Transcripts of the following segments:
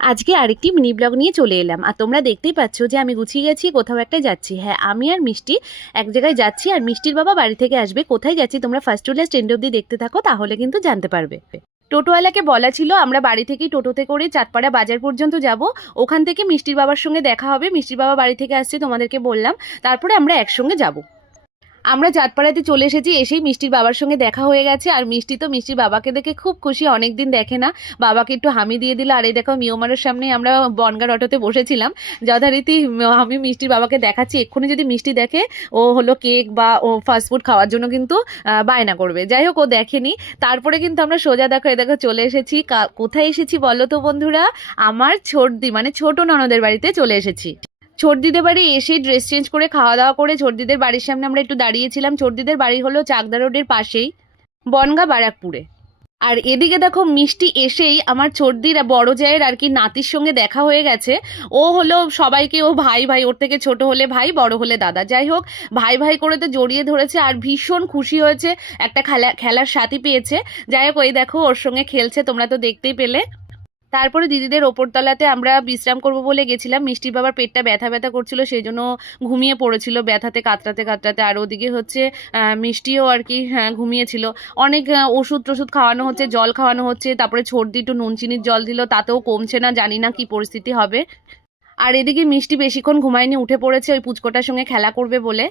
আজকে আরেকটি mini blog নিয়ে চলে এলাম। আর তোমরা দেখতেই পাচ্ছ যে আমি গুছিয়ে গেছি, কোথাও একটা যাচ্ছি। হ্যাঁ, আমি আর মিষ্টি এক জায়গায় যাচ্ছি, আর মিষ্টির বাবা বাড়ি থেকে আসবে। কোথায় যাচ্ছি তোমরা ফার্স্ট টু লাস্ট এন্ড অব্দি দেখতে থাকো, তাহলে কিন্তু জানতে পারবে। টোটোওয়ালাকে বলা ছিল আমরা বাড়ি থেকেই টোটোতে করে চাঁদপাড়া বাজার পর্যন্ত যাব। ওখান থেকে মিষ্টির বাবার সঙ্গে দেখা হবে। মিষ্টির বাবা বাড়ি থেকে আসছে, তোমাদেরকে বললাম। তারপরে আমরা একসঙ্গে যাব। আমরা চাঁদপাড়াতে চলে এসেছি। এসেই মিষ্টির বাবার সঙ্গে দেখা হয়ে গেছে। আর মিষ্টি তো মিষ্টির বাবাকে দেখে খুব খুশি, অনেকদিন দেখে না। বাবাকে একটু হামি দিয়ে দিল। আর এই দেখো মিওমারের সামনে আমরা বনগাঁর অটোতে বসেছিলাম। যথারীতি আমি মিষ্টির বাবাকে দেখাচ্ছি, এক্ষুনি যদি মিষ্টি দেখে ও হলো কেক বা ও ফাস্টফুড খাওয়ার জন্য কিন্তু বায়না করবে। যাই হোক, ও দেখেনি। তারপরে কিন্তু আমরা সোজা দেখো এ দেখো চলে এসেছি। কোথায় এসেছি বলো তো বন্ধুরা? আমার ছোটদি মানে ছোট ননদের বাড়িতে চলে এসেছি। ছোটদিদের বাড়ি এসেই ড্রেস চেঞ্জ করে খাওয়া দাওয়া করে ছোটদিদের বাড়ির সামনে আমরা একটু দাঁড়িয়েছিলাম। ছোটদিদের বাড়ি হলো চাকদা রোডের পাশেই, বনগাঁ বারাকপুরে। আর এদিকে দেখো মিষ্টি এসেই আমার ছোটদির বড় জায়ের আর কি নাতির সঙ্গে দেখা হয়ে গেছে। ও হলো সবাইকে ও ভাই ভাই, ওর থেকে ছোট হলে ভাই, বড় হলে দাদা। যাই হোক, ভাই ভাই করে তো জড়িয়ে ধরেছে আর ভীষণ খুশি হয়েছে, একটা খেলার সাথী পেয়েছে। যাই হোক, ওই দেখো ওর সঙ্গে খেলছে, তোমরা তো দেখতেই পেলে। তারপরে দিদিদের ওপরতলাতে আমরা বিশ্রাম করব বলে গেছিলাম। মিষ্টির বাবার পেটটা ব্যথা ব্যথা করছিল, সেই জন্য ঘুমিয়ে পড়েছিল ব্যথাতে কাতরাতে কাতরাতে। আর ওদিকে হচ্ছে মিষ্টিও আর কি ঘুমিয়েছিল। অনেক ওষুধ টষুধ খাওয়ানো হচ্ছে, জল খাওয়ানো হচ্ছে। তারপরে সর্দি একটু নুন চিনির জল দিল, তাতেও কমছে না, জানি না কি পরিস্থিতি হবে। আর এদিকে মিষ্টি বেশিক্ষণ ঘুমায়নি, উঠে পড়েছে ওই পুচকোটার সঙ্গে খেলা করবে বলে।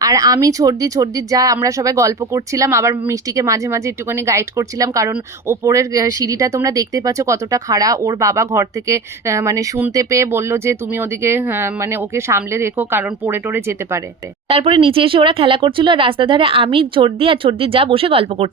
আর আমি সর্দির যা আমরা সবাই গল্প করছিলাম, আবার মিষ্টিকে মাঝে মাঝে একটুখানি গাইড করছিলাম, কারণ ওপরের সিঁড়িটা তোমরা দেখতে পাচ্ছ কতটা খাড়া। ওর বাবা ঘর থেকে মানে শুনতে পেয়ে বলল যে তুমি ওদিকে মানে ওকে সামলে রেখো, কারণ পড়ে টড়ে যেতে পারে। তারপরে নিচে এসে ওরা খেলা করছিল, আর রাস্তা ধারে আমি সর্দি আর সর্দির যা বসে গল্প করছি।